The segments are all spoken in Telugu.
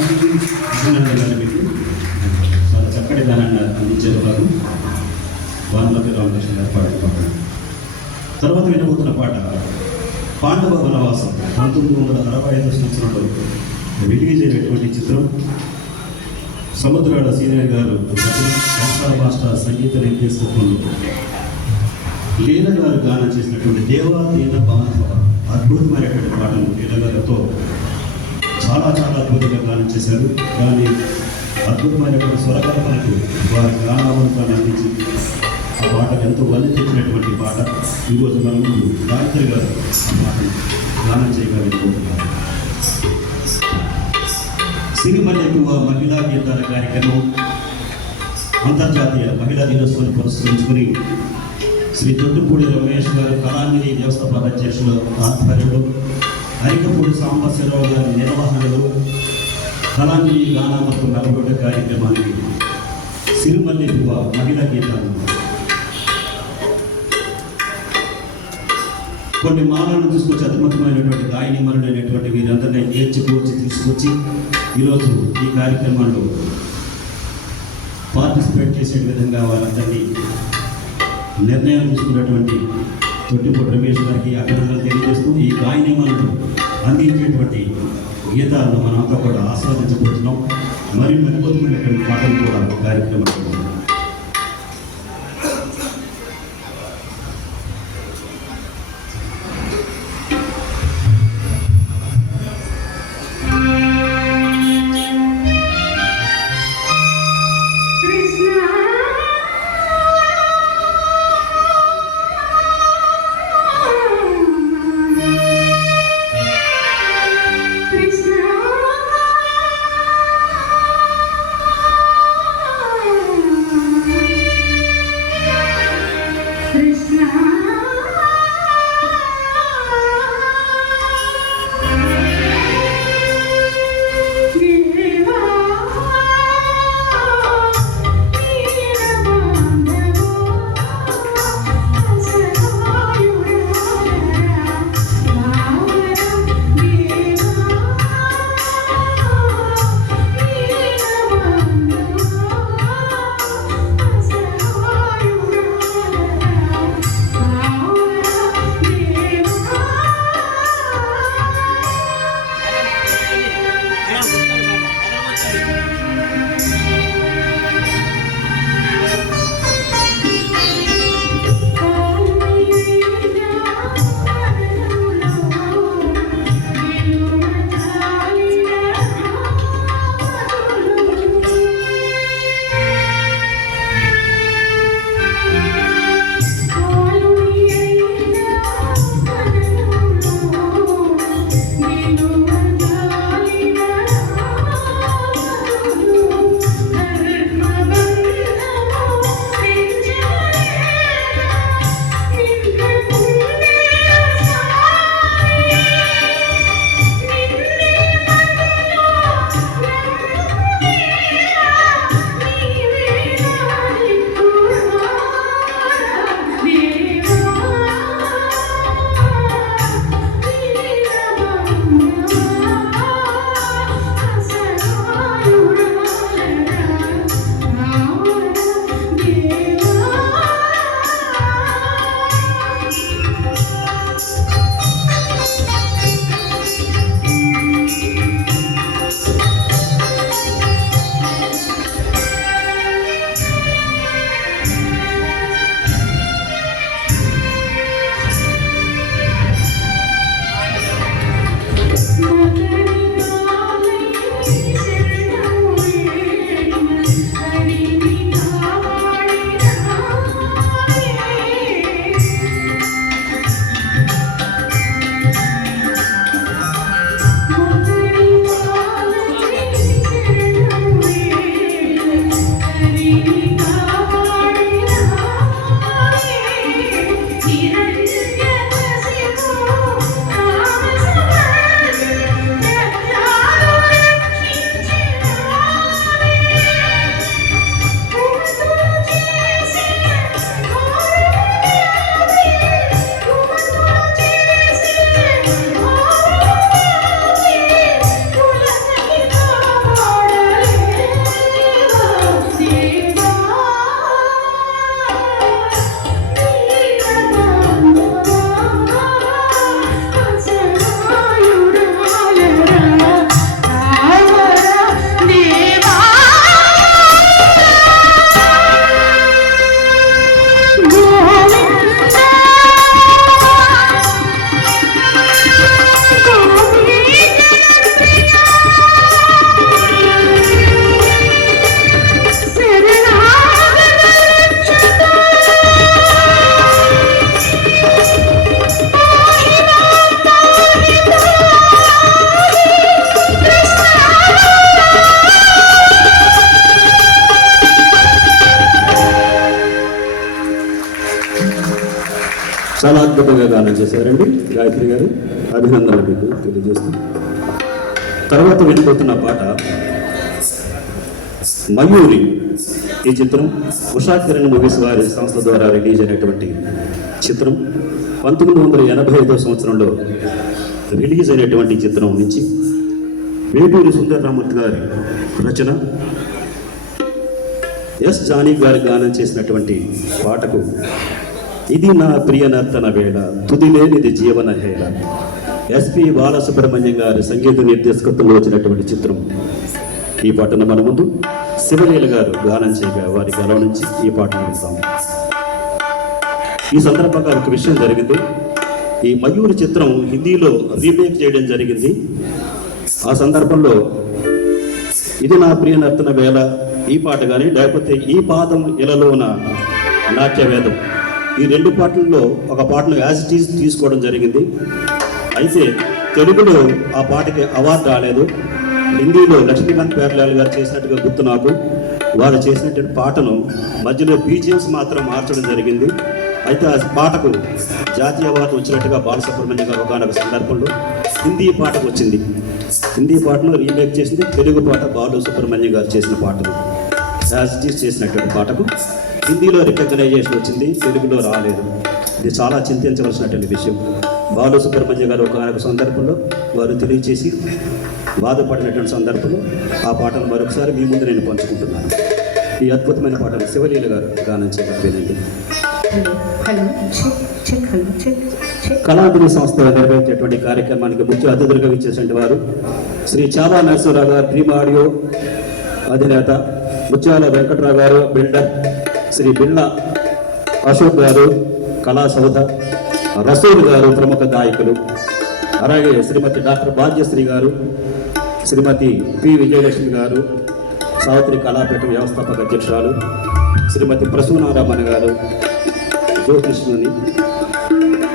వారికి అభినందనలు మీకు చాలా చక్కటి దానాన్ని అందించే వారు వానమతి రామకృష్ణ గారు పాడుతున్నారు. తర్వాత వినబోతున్న పాట పాండవ వనవాసం 1965 సంవత్సరంలో రిలీజ్ అయినటువంటి చిత్రం. సముద్రాల సీనియర్ గారు మాస్టర్ సంగీత నిర్దేశకులు లీల గారు గానం చేసినటువంటి దేవాదీన బాంధవ అద్భుతమైనటువంటి పాటలు లీల గారితో చాలా చాలా అద్భుతంగా గానం చేశారు. కానీ అద్భుతమైనటువంటి స్వరకల్పనకు వారి గానావంతాన్ని అందించి ఆ పాటకు ఎంతో వల్లి తెచ్చినటువంటి పాట ఈరోజు మన ముందు గాయత్రి గారు ఆ పాటను గానం చేయగలుగుతున్నారు. సిరిమల్లెకు మహిళా గీతాల కార్యక్రమం అంతర్జాతీయ మహిళా దినోత్సవాన్ని పురస్కరించుకుని శ్రీ తొట్టుపూడి రమేష్ గారు కళాంజలి వ్యవస్థాపక అధ్యక్షుల ఆధ్వర్యంలో అరికపూడి సాంబశివరావు గారి నిర్వహణలో కళాంజలి గానామకు నలగొట్ట కార్యక్రమానికి సిరిమల్లెకు మహిళా గీతాలు కొన్ని మాలను తీసుకొచ్చి అద్భుతమైనటువంటి గాయని మరుడైనటువంటి వీరందరినీ నేర్చుకోవచ్చి తీసుకొచ్చి ఈరోజు ఈ కార్యక్రమంలో పార్టిసిపేట్ చేసే విధంగా వారందరినీ నిర్ణయం తీసుకున్నటువంటి తొట్టిపూడి రమేష్ గారికి అభినందనలు తెలియజేస్తూ ఈ గాయని మరుడు అందించేటువంటి గీతాలను మనంతా కూడా ఆస్వాదించబోతున్నాం. మరియు అద్భుతమైనటువంటి పాటలు కూడా కార్యక్రమంలో చాలా అద్భుతంగా గానం చేశారండి గాయత్రి గారు, అభినందనలు మీకు తెలియజేస్తూ. తర్వాత వెళ్ళిపోతున్న పాట మయూరి. ఈ చిత్రం ఉషా కిరణ్ మూవీస్ వారి సంస్థ ద్వారా రిలీజ్ అయినటువంటి చిత్రం. 1985 సంవత్సరంలో రిలీజ్ అయినటువంటి చిత్రం నుంచి వేటూరి సుందరరామూర్తి గారి రచన, ఎస్ జానీ గారి గానం చేసినటువంటి పాటకు ఇది నా ప్రియ నర్తన వేళ తుదిలేనిది జీవన హేళ, ఎస్పి బాలసుబ్రహ్మణ్యం గారి సంగీత నిర్దేశకత్వంలో వచ్చినటువంటి చిత్రం. ఈ పాటను మన ముందు శివలీల గారు గానం చేయగా వారి గల నుంచి ఈ పాటను వింటాం. ఈ సందర్భంగా ఒక విషయం జరిగింది. ఈ మయూరి చిత్రం హిందీలో రీమేక్ చేయడం జరిగింది. ఆ సందర్భంలో ఇది నా ప్రియ నర్తన వేళ ఈ పాట కానీ, లేకపోతే ఈ పాదం ఇలలోన నాట్యవేదం, ఈ రెండు పాటల్లో ఒక పాటను యాజ్ ఇట్ ఈజ్ తీసుకోవడం జరిగింది. అయితే తెలుగులో ఆ పాటకి అవార్డు రాలేదు. హిందీలో లక్ష్మీకాంత్ ప్యార్లాల్ గారు చేసినట్టుగా గుర్తు నాకు. వారు చేసినటువంటి పాటను మధ్యలో బీజిఎంస్ మాత్రం మార్చడం జరిగింది. అయితే ఆ పాటకు జాతీయ అవార్డు వచ్చినట్టుగా బాలసుబ్రహ్మణ్యం గారు ఒకనొక సందర్భంలో హిందీ పాటకు వచ్చింది. హిందీ పాటను రీమేక్ చేసింది తెలుగు పాట బాలసుబ్రహ్మణ్యం గారు చేసిన పాటను యాజ్ ఇట్ ఈజ్ చేసినటువంటి పాటకు హిందీలో రికగ్నైజేషన్ వచ్చింది, తెలుగులో రాలేదు. ఇది చాలా చింతించవలసినటువంటి విషయం. బాలసుబ్రహ్మణ్యం గారు ఒకనొక సందర్భంలో వారు తెలియచేసి బాధపడినటువంటి సందర్భంలో ఆ పాటను మరొకసారి మీ ముందు నేను పంచుకుంటున్నాను. ఈ అద్భుతమైన పాటను శివలీల గారు గానం చేయకపోయిందండి. కళాభిని సంస్థ నిర్వహించేటువంటి కార్యక్రమానికి ముఖ్య అతిథులుగా ఇచ్చేటువంటి వారు శ్రీ చావా నరసింహరావు గారు, డ్రీమ్ ఆడియో అధినేత, ముత్యాల వెంకటరావు గారు బిల్డర్, శ్రీ బిళ్ళ అశోక్ గారు కళా సౌధ, రసూల్ గారు ప్రముఖ గాయకులు, అలాగే శ్రీమతి డాక్టర్ భాగ్యశ్రీ గారు, శ్రీమతి పి విజయలక్ష్మి గారు సావిత్రి కళాపీఠ వ్యవస్థాపక అధ్యక్షురాలు, శ్రీమతి ప్రసూనారామన్ గారు జ్యోతిష్మణి,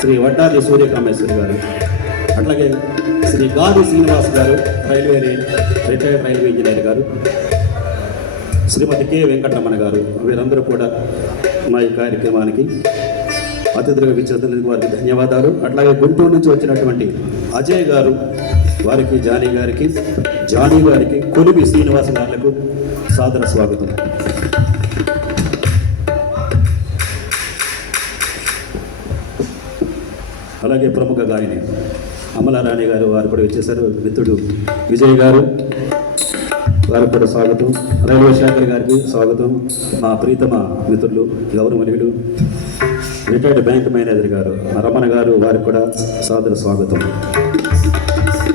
శ్రీ వడ్డాది సూర్యకామేశ్వరి గారు, అట్లాగే శ్రీ గాది శ్రీనివాస్ గారు రిటైర్డ్ రైల్వే ఇంజనీర్ గారు, శ్రీమతి కె వెంకటరమణ గారు, వీరందరూ కూడా మా ఈ కార్యక్రమానికి అతిథులుగా విచ్చేసినందుకు వారికి ధన్యవాదాలు. అట్లాగే గుంటూరు నుంచి వచ్చినటువంటి అజయ్ గారు, వారికి జానీ గారికి కొలిమి శ్రీనివాస గారులకు సాదర స్వాగతం. అలాగే ప్రముఖ గాయని అమలారాణి గారు, వారు కూడా వచ్చేసారు. మిత్రుడు విజయ్ గారు, వారికి కూడా స్వాగతం. రైల్వే శాఖ గారికి స్వాగతం. మా ప్రీతమ మిత్రులు గౌరవనీయులు రిటైర్డ్ బ్యాంక్ మేనేజర్ గారు రమణ గారు, వారికి కూడా సాదర స్వాగతం. Thank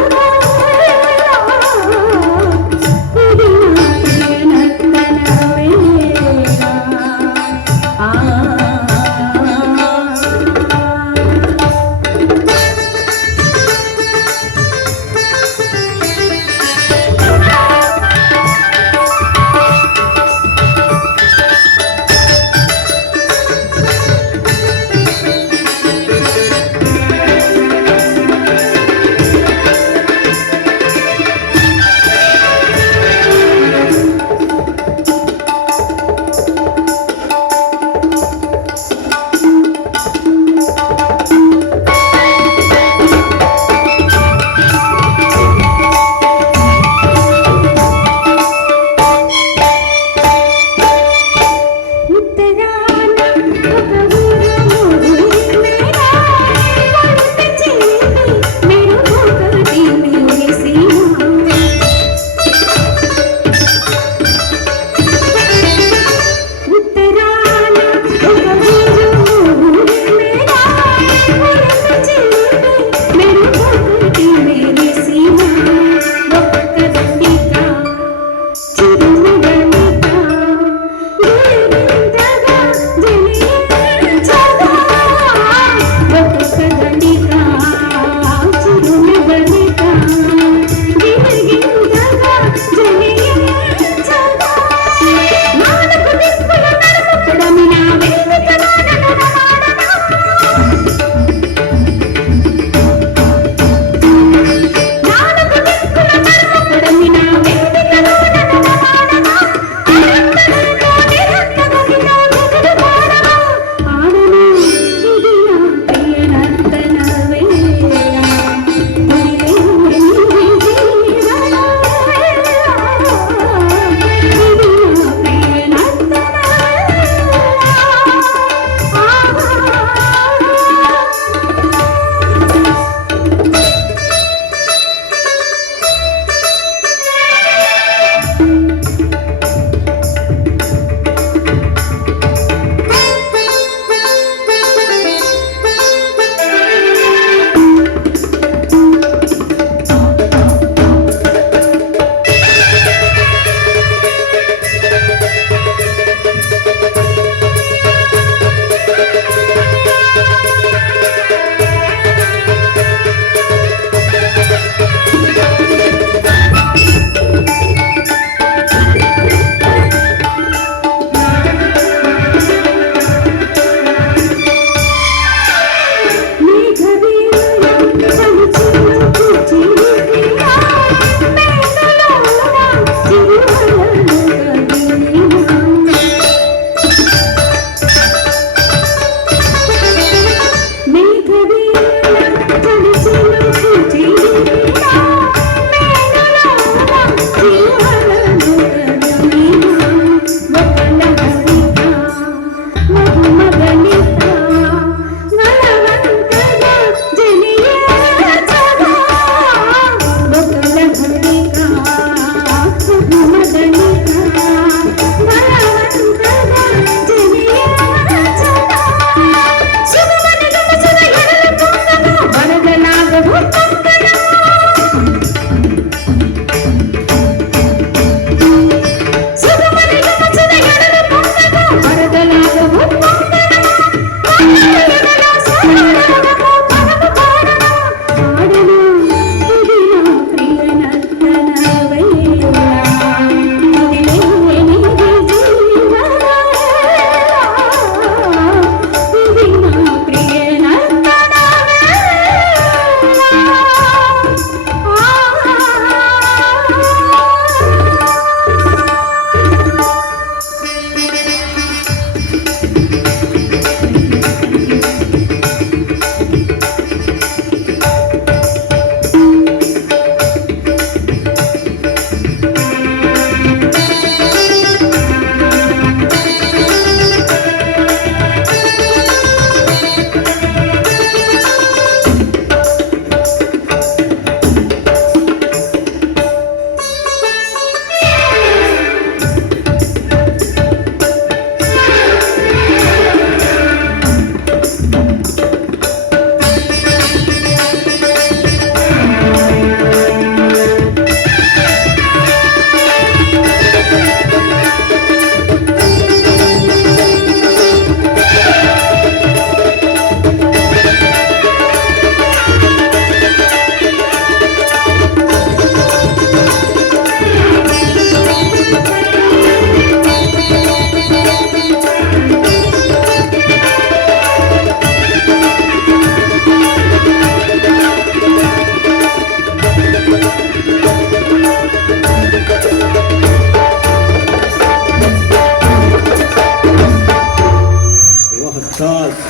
you.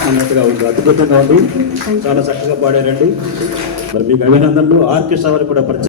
అన్నట్టుగా ఉంది, అద్భుతంగా ఉంది, చాలా చక్కగా పాడారండి. మరి మీకు అభినందనలు. ఆర్కెస్ట్రా వారికి కూడా పరిచయం